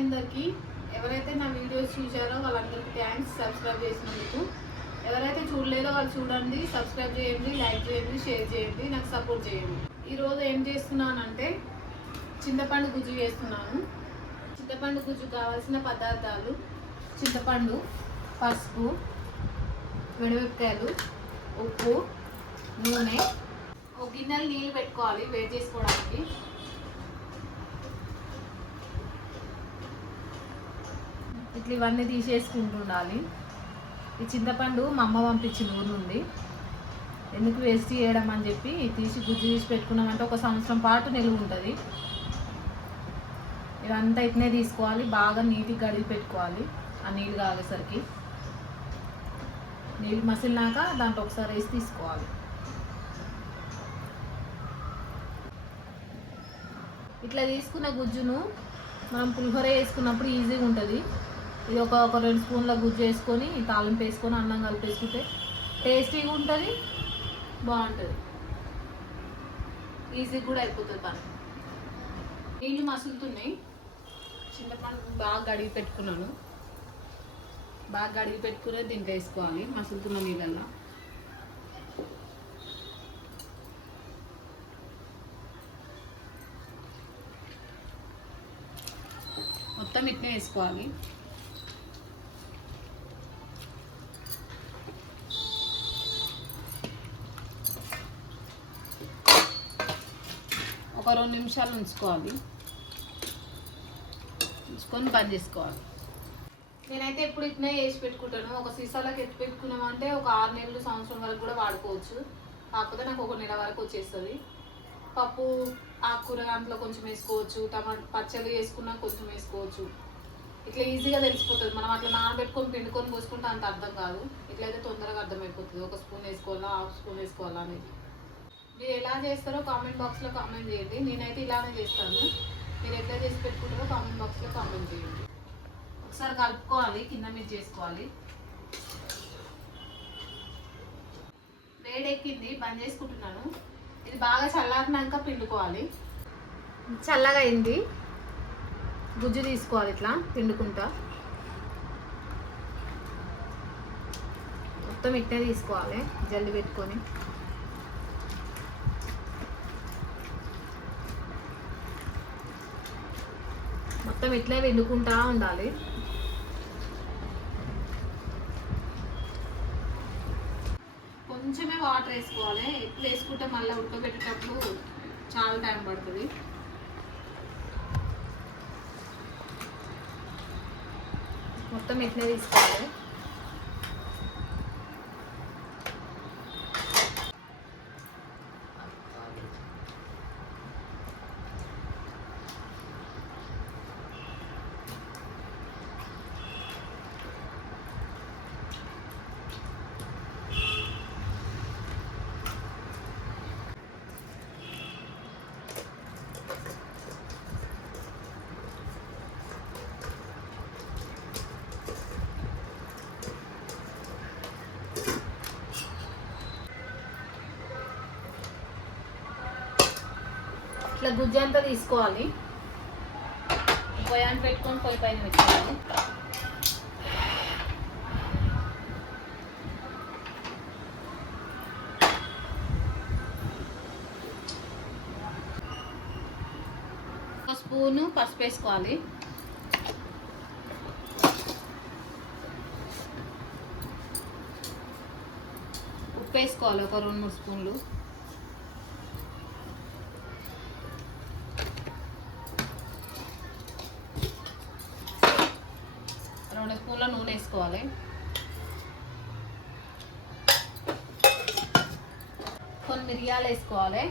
అందరికీ. ఎవరైతే నా వీడియోస్ చూసారో వాళ్ళందరికీ థ్యాంక్స్ సబ్స్క్రైబ్ చేసినందుకు. ఎవరైతే చూడలేదో వాళ్ళు చూడండి, సబ్స్క్రైబ్ చేయండి, లైక్ చేయండి, షేర్ చేయండి, నాకు సపోర్ట్ చేయండి. ఈరోజు ఏం చేస్తున్నానంటే చింతపండు గుజ్జు చేస్తున్నాను. చింతపండు గుజ్జు కావాల్సిన పదార్థాలు: చింతపండు, పసుపు, వెడమిరపకాయలు, ఉప్పు, నూనె. ఒక గిన్నెలు నీళ్ళు పెట్టుకోవాలి వేడి చేసుకోవడానికి. ఇట్లా ఇవన్నీ తీసేసుకుంటుండాలి. ఈ చింతపండు మా అమ్మ పంపించింది ఊరు నుండి. ఎందుకు వేస్ట్ చేయడం అని చెప్పి తీసి గుజ్జు తీసి పెట్టుకున్నామంటే ఒక సంవత్సరం పాటు నిలువ ఉంటుంది. ఇదంతా ఇట్నే తీసుకోవాలి, బాగా నీట్గా కడిగి పెట్టుకోవాలి. ఆ నీళ్ళు కాగేసరికి నీళ్ళు మసిలినాక దాంట్లో ఒకసారి వేసి తీసుకోవాలి. ఇట్లా తీసుకున్న గుజ్జును మనం పులిహోర వేసుకున్నప్పుడు ఈజీగా ఉంటుంది. ఇది ఒక 2 స్పూన్ల గుజ్జు వేసుకొని తాలింపు వేసుకొని అన్నం కలిపేసుకుంటే టేస్టీగా ఉంటుంది, బాగుంటుంది, ఈజీగా కూడా అయిపోతుంది పని. నీళ్ళు మసులుతున్నాయి. చింతపండు బాగా కడిగి పెట్టుకున్నాను. బాగా కడిగి పెట్టుకునే దీంట్లో వేసుకోవాలి మసులుతున్న నీళ్ళల్లో. మొత్తం ఇట్నే వేసుకోవాలి. ఒక 2 నిమిషాలు ఉంచుకోవాలి. ఉంచుకొని బంద్ చేసుకోవాలి. నేనైతే ఎప్పుడు ఇట్నే వేసి పెట్టుకుంటాను. ఒక సీసాలకు ఎత్తి పెట్టుకున్నామంటే ఒక 6 నెలలు సంవత్సరం వరకు కూడా వాడుకోవచ్చు. కాకపోతే నాకు 1 నెల వరకు వచ్చేస్తుంది. పప్పు ఆకుకూర దాంట్లో కొంచెం వేసుకోవచ్చు, టమాటా పచ్చడి వేసుకున్నా కొంచెం వేసుకోవచ్చు. ఇట్లా ఈజీగా తెలిసిపోతుంది. మనం అట్లా నానబెట్టుకొని పిండుకొని పోసుకుంటే అంత అర్థం కాదు. ఇట్లయితే తొందరగా అర్థమైపోతుంది. 1 స్పూన్ వేసుకోవాలా, 1/2 స్పూన్ వేసుకోవాలా అనేది. మీరు ఎలా చేస్తారో కామెంట్ బాక్స్లో కామెంట్ చేయండి. నేనైతే ఇలానే చేస్తాను. మీరు ఎట్లా చేసి పెట్టుకుంటారో కామెంట్ బాక్స్లో కామెంట్ చేయండి. ఒకసారి కలుపుకోవాలి, కింద మీద చేసుకోవాలి. వేడెక్కింది, బంద్ చేసుకుంటున్నాను. ఇది బాగా చల్లారినాక పిండుకోవాలి. చల్లగా అయింది. గుజ్జు తీసుకోవాలి, ఇట్లా పిండుకుంటా మొత్తం ఇట్టే తీసుకోవాలి, జల్లి పెట్టుకొని. మొత్తం ఇట్లే పిండుకుంటా ఉండాలి. కొంచెమే వాటర్ వేసుకోవాలి. ఎప్పుడు వేసుకుంటే మళ్ళీ ఉడకబెట్టేటప్పుడు చాలా టైం పడుతుంది. మొత్తం ఇట్లే తీసుకోవాలి. ఇట్లా గుజ్జు అంతా తీసుకోవాలి. పొయ్యాన్ని పెట్టుకొని పొయ్యి పైన పెట్టుకోవాలి. ఒక స్పూను పసుపు వేసుకోవాలి. ఉప్పు వేసుకోవాలి ఒక 2-3 స్పూన్లు. నూనె వేసుకోవాలి. కొన్ని మిరియాలు వేసుకోవాలి.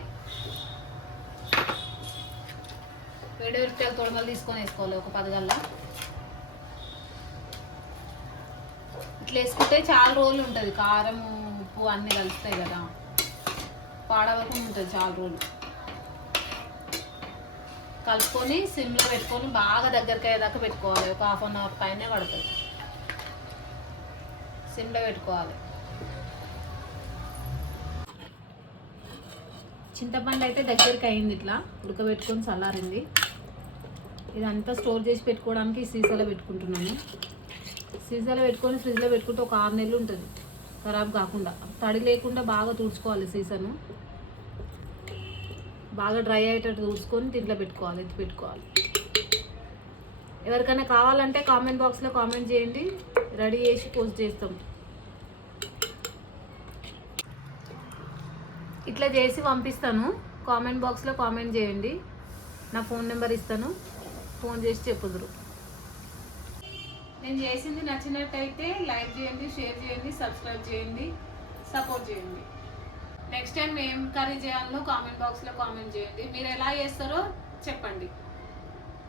వేడిమిరపకాయలు తొడమలు తీసుకొని వేసుకోవాలి ఒక 10 గల్లా. ఇట్లా వేసుకుంటే చాలా రోజులు ఉంటుంది. కారం ఉప్పు అన్నీ కలుస్తాయి కదా, పాడవకుండా ఉంటుంది చాలా రోజులు. కలుపుకొని సిమ్లో పెట్టుకొని బాగా దగ్గరికి అయ్యేదాకా పెట్టుకోవాలి. ఒక 1/2 అవర్ పైనే పడుతుంది. సిమ్లో పెట్టుకోవాలి. చింతపండు అయితే దగ్గరికి అయింది, ఇట్లా ఉడకబెట్టుకొని చల్లారింది. ఇదంతా స్టోర్ చేసి పెట్టుకోవడానికి సీసాలో పెట్టుకుంటున్నాను. సీసాలో పెట్టుకొని ఫ్రిడ్జ్లో పెట్టుకుంటే ఒక 6 నెలలు ఉంటుంది ఖరాబ్ కాకుండా. తడి లేకుండా బాగా తుడుచుకోవాలి సీసాను. బాగా డ్రై అయ్యేటట్టు తుడుచుకొని దీంట్లో పెట్టుకోవాలి, ఎత్తి పెట్టుకోవాలి. ఎవరికైనా కావాలంటే కామెంట్ బాక్స్లో కామెంట్ చేయండి, రెడీ చేసి పోస్ట్ చేస్తాం. ఇట్లా చేసి పంపిస్తాను. కామెంట్ బాక్స్లో కామెంట్ చేయండి, నా ఫోన్ నెంబర్ ఇస్తాను, ఫోన్ చేసి చెప్పుదురు. నేను చేసింది నచ్చినట్టయితే లైక్ చేయండి, షేర్ చేయండి, సబ్స్క్రైబ్ చేయండి, సపోర్ట్ చేయండి. నెక్స్ట్ టైం ఏం కర్రీ చేయాలో కామెంట్ బాక్స్లో కామెంట్ చేయండి. మీరు ఎలా చేస్తారో చెప్పండి.